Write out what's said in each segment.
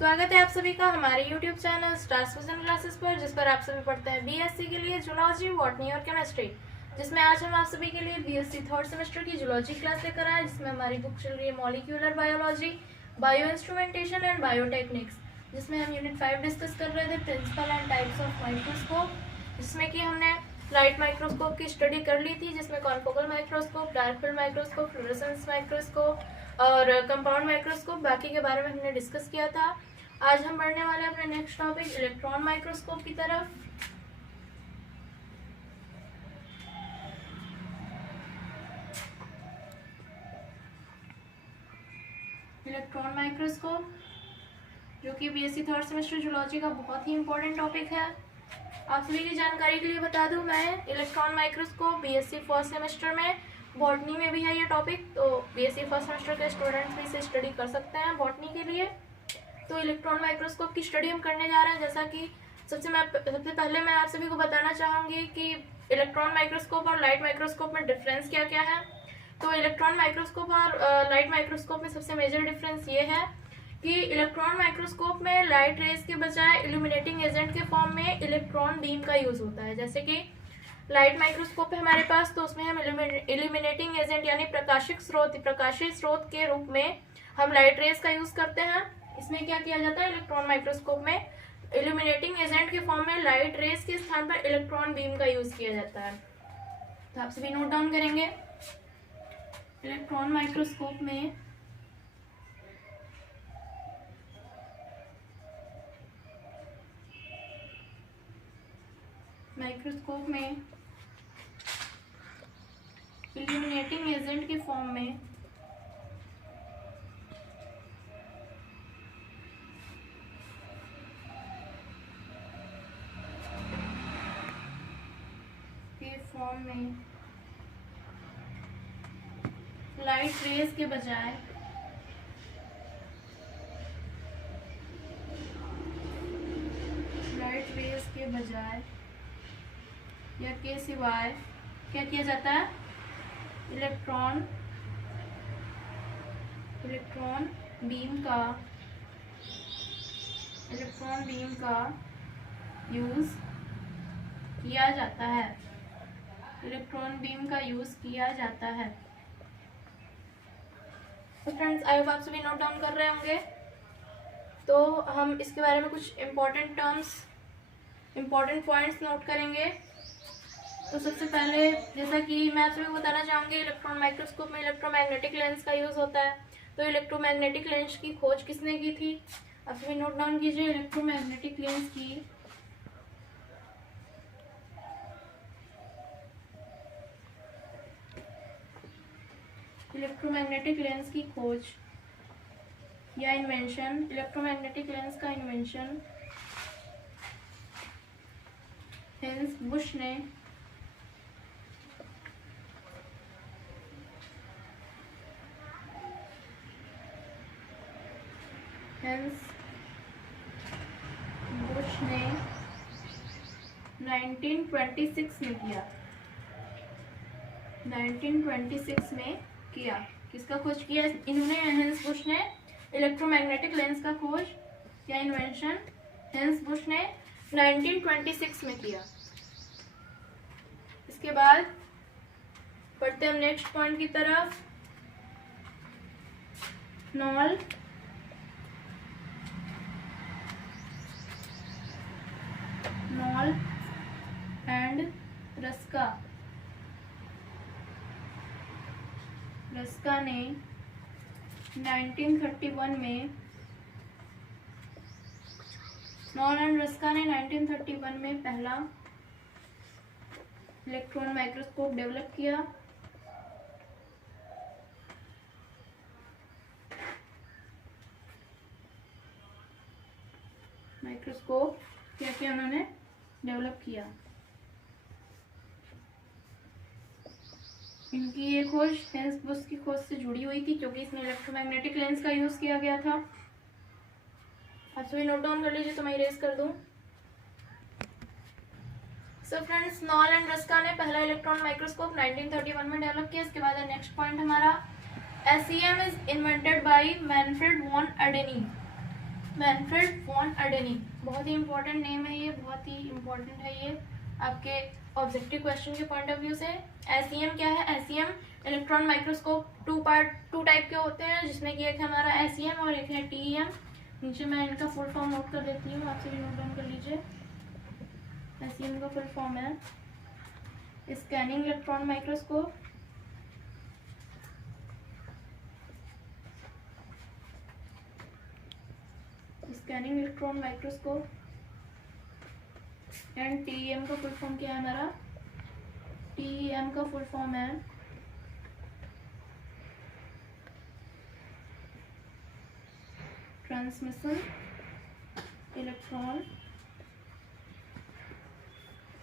स्वागत है आप सभी का हमारे YouTube channel stars vision classes पर, जिस पर आप सभी पढ़ते हैं बीएससी के लिए जूलॉजी, बॉटनी और केमिस्ट्री, जिसमें आज हम आप सभी के लिए बीएससी थर्ड सेमेस्टर की जूलॉजी क्लास लेकर आए, जिसमें हमारी बुक चल रही है molecular biology, bio instrumentation and biotechnics, जिसमें हम यूनिट 5 डिस्कस कर रहे थे principle and types of microscope, जिसमें कि हमने लाइट माइक्रोस्कोप की स्टडी कर ली थी, जिसमें confocal microscope, dark field microscope, fluorescence microscope और कंपाउंड माइक्रोस्कोप बाकी के बारे में हमने डिस्कस किया था। आज हम बढ़ने वाले हैं अपने नेक्स्ट टॉपिक इलेक्ट्रॉन माइक्रोस्कोप की तरफ। इलेक्ट्रॉन माइक्रोस्कोप जो कि बीएससी थर्ड सेमेस्टर जूलॉजी का बहुत ही इंपॉर्टेंट टॉपिक है। आप सभी की जानकारी के लिए बता दूं, मैं electron microscope BSc first semester में, बॉटनी में भी है ये टॉपिक, तो बीएससी फर्स्ट सेमेस्टर के स्टूडेंट्स भी इसे स्टडी कर सकते हैं बॉटनी के लिए। तो इलेक्ट्रॉन माइक्रोस्कोप की स्टडी हम करने जा रहे हैं। जैसा कि सबसे पहले मैं आप सभी को बताना चाहूँगी कि इलेक्ट्रॉन माइक्रोस्कोप और लाइट माइक्रोस्कोप में डिफरेंस क्या क्या है। तो इलेक्ट्रॉन माइक्रोस्कोप और लाइट माइक्रोस्कोप में सबसे मेजर डिफरेंस ये है कि इलेक्ट्रॉन माइक्रोस्कोप में लाइट रेज के बजाय इल्यूमिनेटिंग एजेंट के फॉर्म में इलेक्ट्रॉन बीम का यूज होता है। जैसे कि लाइट माइक्रोस्कोप है हमारे पास, तो उसमें हम इल्यूमिनेटिंग एजेंट यानी प्रकाशीय स्रोत के रूप में हम लाइट रेज का यूज करते हैं। इसमें क्या किया जाता है, इलेक्ट्रॉन माइक्रोस्कोप में इल्यूमिनेटिंग एजेंट के फॉर्म में लाइट रेज के स्थान पर इलेक्ट्रॉन बीम का यूज किया जाता है। तो आप सभी नोट डाउन करेंगे। इलेक्ट्रॉन माइक्रोस्कोप में इल्यूमिनेटिंग एजेंट के फॉर्म में लाइट रेज के बजाय या के सिवाय क्या किया जाता है, इलेक्ट्रॉन बीम का यूज किया जाता है। तो फ्रेंड्स, आई होप आप सभी नोट डाउन कर रहे होंगे। तो हम इसके बारे में कुछ इम्पोर्टेंट पॉइंट्स नोट करेंगे। तो सबसे पहले, जैसा कि मैं आप सभी को बताना चाहूँगी, इलेक्ट्रॉन माइक्रोस्कोप में इलेक्ट्रोमैग्नेटिक लेंस का यूज होता है। तो इलेक्ट्रोमैग्नेटिक लेंस की खोज किसने की थी, आप सभी नोट डाउन कीजिए। इलेक्ट्रोमैग्नेटिक लेंस की खोज या इन्वेंशन, इलेक्ट्रोमैग्नेटिक लेंस का इन्वेंशन हेंस बुश ने 1926 में किया। 1926 में किया। किसका खोज किया इन्होंने, हेंस बुश ने इलेक्ट्रोमैग्नेटिक लेंस का खोज या इन्वेंशन हेंस बुश ने 1926 में किया। इसके बाद बढ़ते हम नेक्स्ट पॉइंट की तरफ। नॉल एंड रस्का ने 1931 में पहला इलेक्ट्रॉन माइक्रोस्कोप डेवलप किया। क्या उन्होंने डेवलप किया। इनकी ये खोज हेंस बुश की खोज से जुड़ी हुई थी, क्योंकि इसमें इलेक्ट्रोमैग्नेटिक लेंस का यूज किया गया था। आप सभी नोट डाउन कर लीजिए, तो मैं इरेज कर दूं। So friends, knoll and Ruska ने पहला इलेक्ट्रॉन माइक्रोस्कोप 1931 में डेवलप किया। इसके बाद नेक्स्ट पॉइंट हमारा SEM is invented by Manfred von Ardenne. Manfred von Ardenne, बहुत ही इंपॉर्टेंट नेम है ये, बहुत ही इंपॉर्टेंट है ये आपके ऑब्जेक्टिव क्वेश्चन के पॉइंट ऑफ व्यू से। SEM क्या है? SEM electron microscope two type के होते हैं, जिसमें कि एक है हमारा SEM और एक है TEM। नीचे मैं इनका फुल फॉर्म नोट कर देती हूँ, आपसे भी नोट डाउन कर लीजिए। SEM का फुल फॉर्म है scanning electron microscope, scanning electron microscope. And TEM का फुल फॉर्म क्या है हमारा? TEM का फुल फॉर्म है transmission electron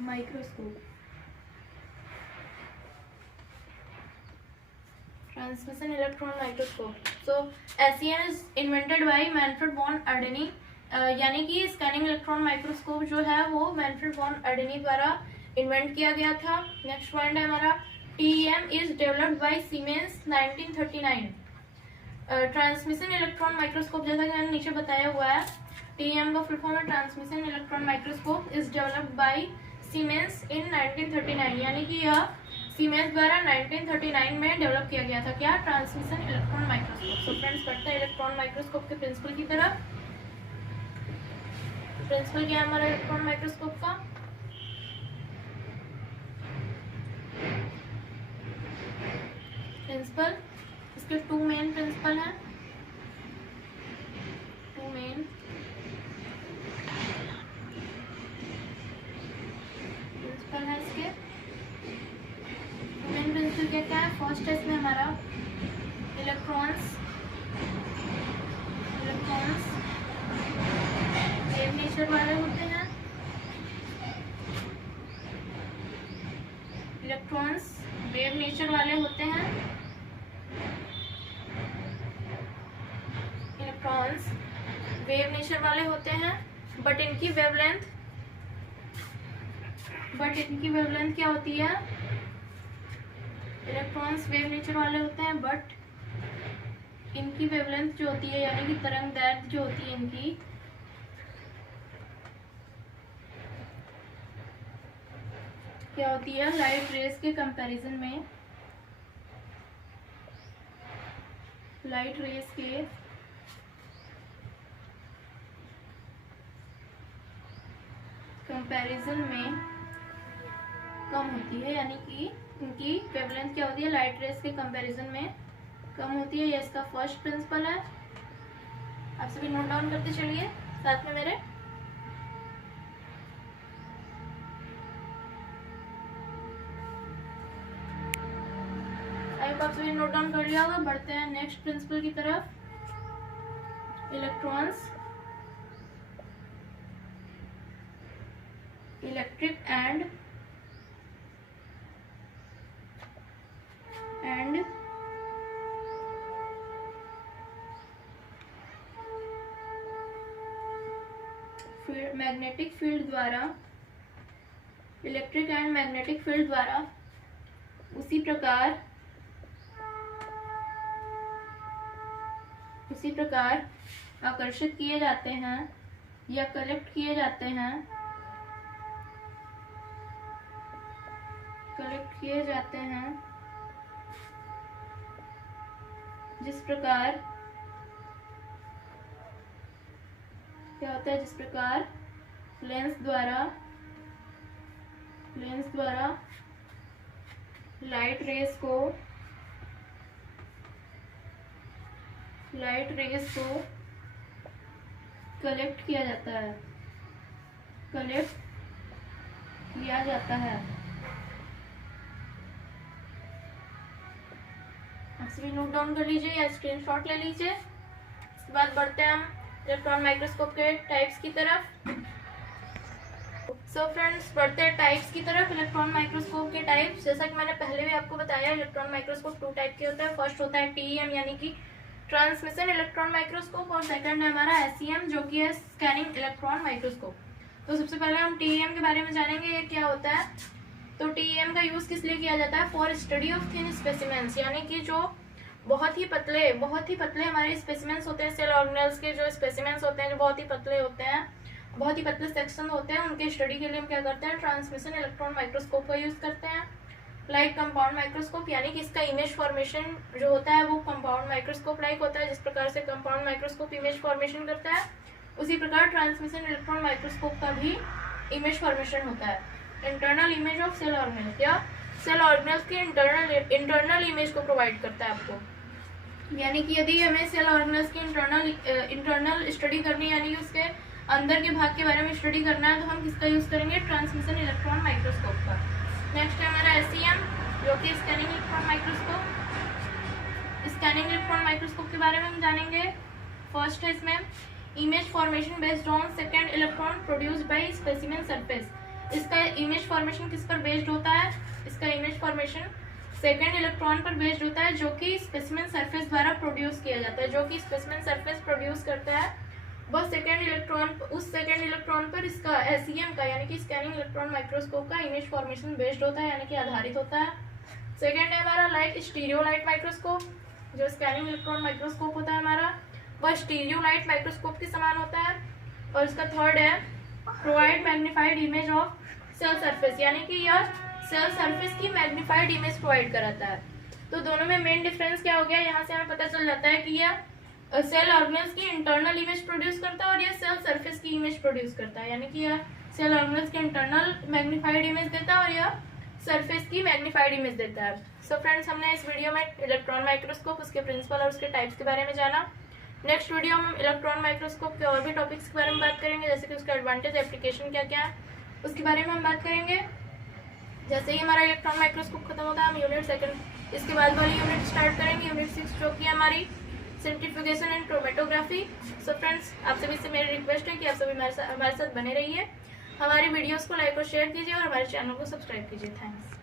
microscope. Transmission electron microscope. So SEM is invented by Manfred von Ardenne, यानी कि स्कैनिंग इलेक्ट्रॉन माइक्रोस्कोप जो है वो मैनफ्रेड वॉन अर्डेनी द्वारा इन्वेंट किया गया था। नेक्स्ट पॉइंट है हमारा TEM is developed by Siemens 1939। Transmission electron microscope, जैसा कि मैंने नीचे बताया हुआ है, TEM का फुल फॉर्म है transmission electron microscope is developed by Siemens in 1939, यानी कि यह सीमेंस द्वारा 1939 में डेवलप किया गया था। क्या? Transmission electron microscope. So friends, बढ़ते हैं इलेक्ट्रॉन माइक्रोस्कोप के प्रिंसिपल की तरफ। प्रिंसिपल क्या है हमारा इलेक्ट्रॉन माइक्रोस्कोप का? प्रिंसिपल, इसके टू मेन प्रिंसिपल हैं, टू मेन प्रिंसिपल है इसके। मेन प्रिंसिपल क्या क्या है? फर्स्ट है इसमें हमारा इलेक्ट्रॉन्स वेव नेचर वाले होते हैं। इलेक्ट्रॉन्स वेव नेचर वाले होते हैं। इलेक्ट्रॉन्स वेव नेचर वाले होते हैं, बट इनकी वेवलेंथ क्या होती है? इलेक्ट्रॉन्स वेव नेचर वाले होते हैं, बट इनकी वेवलेंथ जो होती है, यानी कि तरंग दैर्घ्य जो होती है इनकी, क्या होती है? लाइट रेस के कंपैरिजन में, लाइट रेस के कंपैरिजन में कम होती है, यानी कि इनकी वेवलेंथ क्या होती है? लाइट रेस के कंपैरिजन में कम होती है। ये इसका फर्स्ट प्रिंसिपल है। आप सभी नोट डाउन करते चलिए साथ में मेरे। आप सभी नोट डाउन कर लिया होगा। बढ़ते हैं नेक्स्ट प्रिंसिपल की तरफ। Electrons electric and magnetic field द्वारा, इलेक्ट्रिक एंड मैग्नेटिक फील्ड द्वारा उसी प्रकार आकर्षित किए जाते हैं या कलेक्ट किए जाते हैं, जिस प्रकार क्या होता है? जिस प्रकार लेंस द्वारा लाइट रेस को कलेक्ट किया जाता है। आप सभी नोट डाउन कर लीजिए या स्क्रीनशॉट ले लीजिए। इसके बाद बढ़ते हैं हम इलेक्ट्रॉन माइक्रोस्कोप के टाइप्स की तरफ। सो फ्रेंड्स, बढ़ते हैं टाइप्स की तरफ। इलेक्ट्रॉन माइक्रोस्कोप के टाइप्स, जैसा कि मैंने पहले भी आपको बताया, इलेक्ट्रॉन माइक्रोस्कोप टू टाइप के होता है। फर्स्ट होता है TEM, यानी कि ट्रांसमिशन इलेक्ट्रॉन माइक्रोस्कोप, और सेकंड है हमारा SEM, जो कि है स्कैनिंग इलेक्ट्रॉन माइक्रोस्कोप। तो सबसे पहले हम TEM के बारे में जानेंगे, ये क्या होता है। तो TEM का यूज किस लिए किया जाता है? For study of thin specimens, यानी कि जो बहुत ही पतले हमारे स्पेसिमेंस होते हैं। सेल ऑर्गेनेल्स के जो स्पेसिमेंस होते हैं जो बहुत ही पतले होते हैं, बहुत ही पतले सेक्शन होते हैं, उनके स्टडी के लिए हम क्या करते हैं, ट्रांसमिशन इलेक्ट्रॉन माइक्रोस्कोप का यूज़ करते हैं। लाइक कंपाउंड माइक्रोस्कोप, यानी कि इसका इमेज फॉर्मेशन जो होता है वो कंपाउंड माइक्रोस्कोप लाइक होता है। जिस प्रकार से कंपाउंड माइक्रोस्कोप इमेज फॉर्मेशन करता है, उसी प्रकार ट्रांसमिशन इलेक्ट्रॉन माइक्रोस्कोप का भी इमेज फॉर्मेशन होता है। Internal image of cell organelle, या सेल ऑर्गेनेल्स की इंटरनल इमेज को प्रोवाइड करता है आपको। यानी कि यदि हमें सेल ऑर्गेनेल्स की इंटरनल स्टडी करनी है, यानी कि उसके अंदर के भाग के बारे में स्टडी करना है, तो हम किसका यूज़ करेंगे, ट्रांसमिशन इलेक्ट्रॉन माइक्रोस्कोप का। नेक्स्ट है हमारा SEM, जो कि scanning electron microscope. Scanning electron microscope के बारे में हम जानेंगे। फर्स्ट है इसमें image formation based on second electron produced by specimen surface. इसका इमेज फॉर्मेशन किस पर बेस्ड होता है, इसका इमेज फॉर्मेशन सेकेंड इलेक्ट्रॉन पर बेस्ड होता है, जो कि स्पेसिमेन सरफेस द्वारा प्रोड्यूस किया जाता है। जो कि स्पेसिमेन सरफेस प्रोड्यूस करता है वह उस सेकेंड इलेक्ट्रॉन पर इसका SEM का, यानी कि स्कैनिंग इलेक्ट्रॉन माइक्रोस्कोप का इमेज फॉर्मेशन बेस्ड होता है, यानी कि आधारित होता है। सेकेंड है हमारा लाइट स्टीरियो लाइट माइक्रोस्कोप। जो स्कैनिंग इलेक्ट्रॉन माइक्रोस्कोप होता है हमारा, वह स्टीरियो लाइट माइक्रोस्कोप के समान होता है। और इसका थर्ड है provide magnified image of cell surface, यानी कि यह सेल सरफेस की मैग्नीफाइड इमेज प्रोवाइड कराता है। तो दोनों में मेन डिफरेंस क्या हो गया, यहाँ से हमें पता चल जाता है कि यह सेल ऑर्गेनेल्स की इंटरनल इमेज प्रोड्यूस करता है और यह सेल सरफेस की इमेज प्रोड्यूस करता है। यानी कि यह सेल ऑर्गेनेल्स की इंटरनल मैग्नीफाइड इमेज देता है और यह सरफेस की मैग्नीफाइड इमेज देता है। सो फ्रेंड्स, हमने इस वीडियो में इलेक्ट्रॉन माइक्रोस्कोप, उसके प्रिंसिपल और उसके टाइप्स के बारे में जाना। नेक्स्ट वीडियो में हम इलेक्ट्रॉन माइक्रोस्कोप के और भी टॉपिक्स के बारे में बात करेंगे, जैसे कि उसका एडवांटेज, एप्लीकेशन क्या क्या है, उसके बारे में हम बात करेंगे। जैसे ही हमारा इलेक्ट्रॉन माइक्रोस्कोप खत्म होता है, हम यूनिट सेकंड इसके बाद वाली यूनिट स्टार्ट करेंगे, यूनिट 6, जो कि हमारी centrifugation and chromatography. So friends, आप सभी से मेरी रिक्वेस्ट है कि आप सभी हमारे साथ बने रहिए। हमारी वीडियोस को लाइक और शेयर कीजिए और हमारे चैनल को सब्सक्राइब कीजिए। थैंक्स।